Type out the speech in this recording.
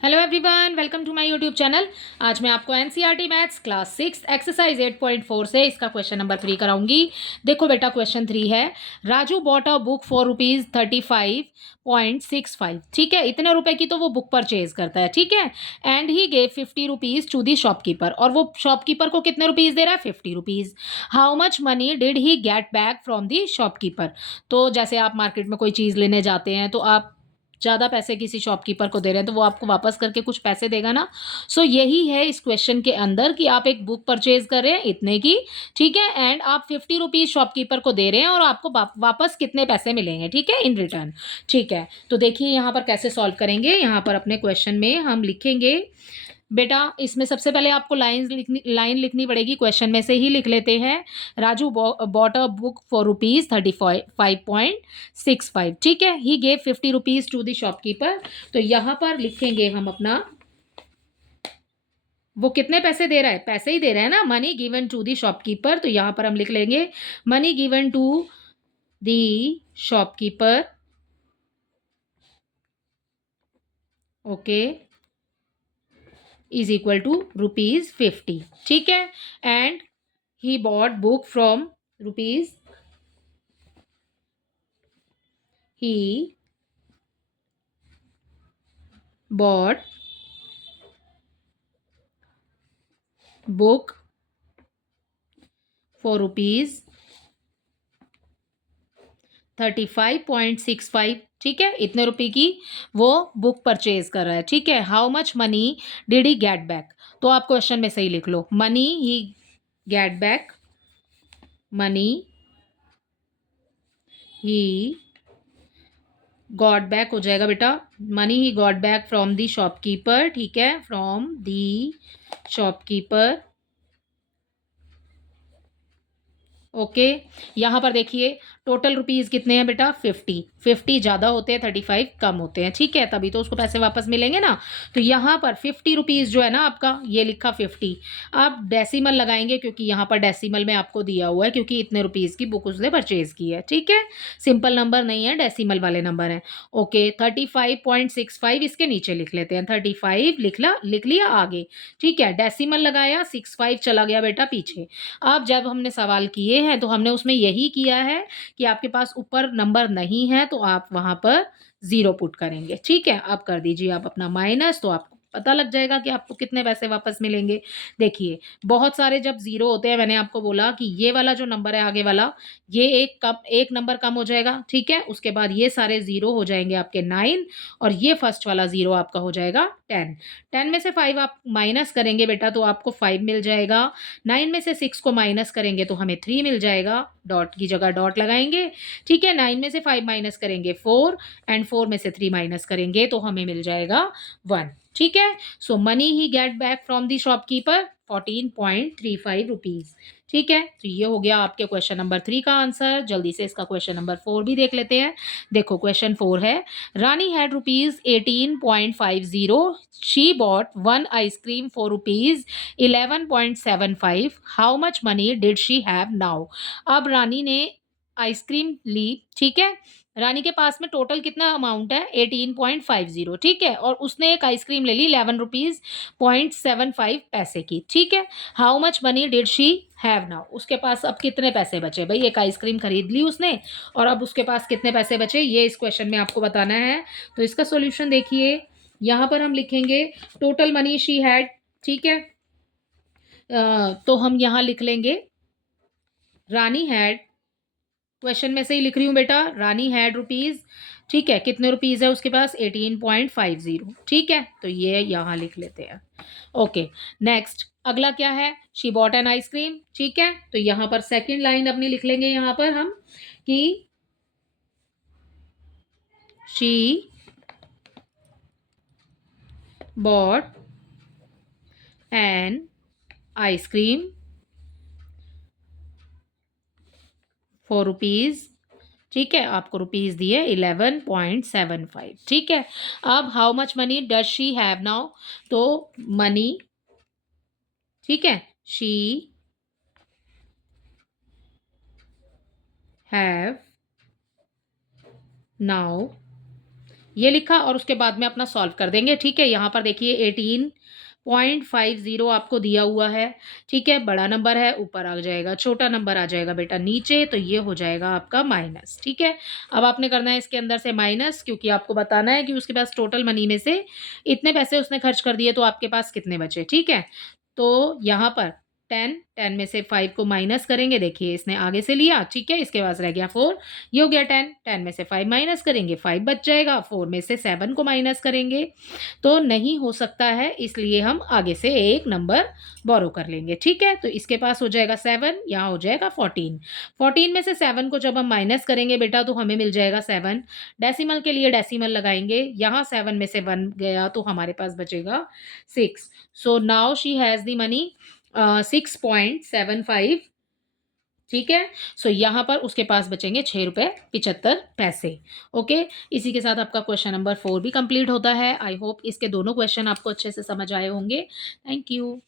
Hello everyone, welcome to my YouTube channel. आज मैं आपको एनसीईआरटी मैथ्स क्लास 6 एक्सरसाइज 8.4 से इसका क्वेश्चन नंबर 3 कराऊंगी। देखो बेटा, क्वेश्चन 3 है, Raju bought a book for ₹35.65। ठीक है, इतने रुपए की तो वो बुक परचेज करता है। ठीक है, and he gave ₹50 to the shopkeeper, और वो शॉपकीपर को कितने रुपीज दे रहा है? ₹50। How much money did he get back from the shopkeeper. तो जैसे आप मार्केट में कोई चीज़ लेने जाते हैं तो आप ज़्यादा पैसे किसी शॉपकीपर को दे रहे हैं तो वो आपको वापस करके कुछ पैसे देगा ना। सो यही है इस क्वेश्चन के अंदर कि आप एक बुक परचेज कर रहे हैं इतने की। ठीक है, एंड आप ₹50 शॉपकीपर को दे रहे हैं और आपको वापस कितने पैसे मिलेंगे, ठीक है, इन रिटर्न। ठीक है, तो देखिए यहाँ पर कैसे सॉल्व करेंगे। यहाँ पर अपने क्वेश्चन में हम लिखेंगे बेटा, इसमें सबसे पहले आपको लाइन लिखनी पड़ेगी, क्वेश्चन में से ही लिख लेते हैं। Raju bought a book for ₹35.65। ठीक है, he gave ₹50 to the shopkeeper. तो यहाँ पर लिखेंगे हम अपना, वो कितने पैसे दे रहा है? पैसे ही दे रहा है ना, money given to the shopkeeper. तो यहाँ पर हम लिख लेंगे money given to the shopkeeper. Okay, is equal to ₹50। ठीक है, and he bought book from rupees he bought book for rupees 35.65। ठीक है, इतने रुपए की वो बुक परचेज कर रहा है। ठीक है, how much money did he get back. तो आप क्वेश्चन में सही लिख लो, money he get back, money he got back हो जाएगा बेटा, money he got back from the shopkeeper. ठीक है, फ्रॉम दी शॉपकीपर। ओके, यहाँ पर देखिए टोटल रुपीज़ कितने हैं बेटा? 50 ज़्यादा होते हैं, 35 कम होते हैं। ठीक है, तभी तो उसको पैसे वापस मिलेंगे ना। तो यहाँ पर ₹50 जो है ना आपका, ये लिखा 50। आप डेसिमल लगाएंगे क्योंकि यहाँ पर डेसिमल में आपको दिया हुआ है, क्योंकि इतने रुपीज़ की बुक उसने परचेज की है। ठीक है, सिंपल नंबर नहीं है, डेसिमल वाले नंबर हैं। ओके, 35.65 इसके नीचे लिख लेते हैं। 35 लिख लिया आगे। ठीक है, डेसिमल लगाया, 65 चला गया बेटा पीछे। अब जब हमने सवाल किए हैं तो हमने उसमें यही किया है कि आपके पास ऊपर नंबर नहीं है तो आप वहाँ पर 0 पुट करेंगे। ठीक है, अब कर दीजिए आप अपना माइनस, तो आपको पता लग जाएगा कि आपको कितने पैसे वापस मिलेंगे। देखिए, बहुत सारे जब 0 होते हैं, मैंने आपको बोला कि ये वाला जो नंबर है आगे वाला, ये एक नंबर कम हो जाएगा। ठीक है, उसके बाद ये सारे 0 हो जाएंगे आपके 9, और ये फर्स्ट वाला 0 आपका हो जाएगा 10। 10 में से 5 आप माइनस करेंगे बेटा तो आपको 5 मिल जाएगा। 9 में से 6 को माइनस करेंगे तो हमें 3 मिल जाएगा, डॉट की जगह डॉट लगाएंगे। ठीक है, 9 में से 5 माइनस करेंगे 4, एंड 4 में से 3 माइनस करेंगे तो हमें मिल जाएगा 1। ठीक है, so money he get back from the shopkeeper 14.35 rupees. ठीक है, तो ये हो गया आपके क्वेश्चन नंबर 3 का आंसर। जल्दी से इसका क्वेश्चन नंबर 4 भी देख लेते हैं। देखो, क्वेश्चन 4 है, Rani had ₹18.50। She bought one ice cream for ₹11.75। How much money did she have now. अब रानी ने आइसक्रीम ली। ठीक है, रानी के पास में टोटल कितना अमाउंट है? 18.50। ठीक है, और उसने एक आइसक्रीम ले ली ₹11.75 की। ठीक है, how much money did she have now. उसके पास अब कितने पैसे बचे भाई? एक आइसक्रीम खरीद ली उसने, और अब उसके पास कितने पैसे बचे, ये इस क्वेश्चन में आपको बताना है। तो इसका सॉल्यूशन देखिए, यहाँ पर हम लिखेंगे टोटल मनी शी हैड। ठीक है, तो हम यहाँ लिख लेंगे रानी हैड, क्वेश्चन में से ही लिख रही हूँ बेटा, रानी हैड रुपीज। ठीक है, कितने रुपीज है उसके पास? 18.50। ठीक है, तो ये यहाँ लिख लेते हैं। ओके, नेक्स्ट अगला क्या है? She bought an ice cream. ठीक है, तो यहाँ पर सेकंड लाइन अपनी लिख लेंगे यहाँ पर हम कि she bought an ice cream for rupees. ठीक है, आपको रुपीज दिए 11.75। ठीक है, अब how much money does she have now. तो मनी, ठीक है, शी हैव नाउ ये लिखा और उसके बाद में अपना सॉल्व कर देंगे, ठीक है। यहाँ पर देखिए 18.50 आपको दिया हुआ है, ठीक है। बड़ा नंबर है, ऊपर आ जाएगा, छोटा नंबर आ जाएगा बेटा नीचे, तो ये हो जाएगा आपका माइनस, ठीक है। अब आपने करना है इसके अंदर से माइनस, क्योंकि आपको बताना है कि उसके पास टोटल मनी में से इतने पैसे उसने खर्च कर दिए, तो आपके पास कितने बचे, ठीक है। तो यहाँ पर 10 में से 5 को माइनस करेंगे, देखिए इसने आगे से लिया, ठीक है। इसके पास रह गया 4, ये हो गया 10 में से 5 माइनस करेंगे, 5 बच जाएगा, 4 में से 7 को माइनस करेंगे, तो नहीं हो सकता है, इसलिए हम आगे से एक नंबर बोरो कर लेंगे, ठीक है। तो इसके पास हो जाएगा 7, यहाँ हो जाएगा 14। 14 में से 7 को जब हम माइनस करेंगे बेटा, तो हमें मिल जाएगा 7। डेसिमल के लिए डेसिमल लगाएंगे, यहाँ 7 में से 1 गया, तो हमारे पास बचेगा 6। So now she has the money 6.75, ठीक है। सो यहाँ पर उसके पास बचेंगे 6 रुपये 75 पैसे। ओके, इसी के साथ आपका क्वेश्चन नंबर 4 भी कंप्लीट होता है। आई होप इसके दोनों क्वेश्चन आपको अच्छे से समझ आए होंगे। Thank you.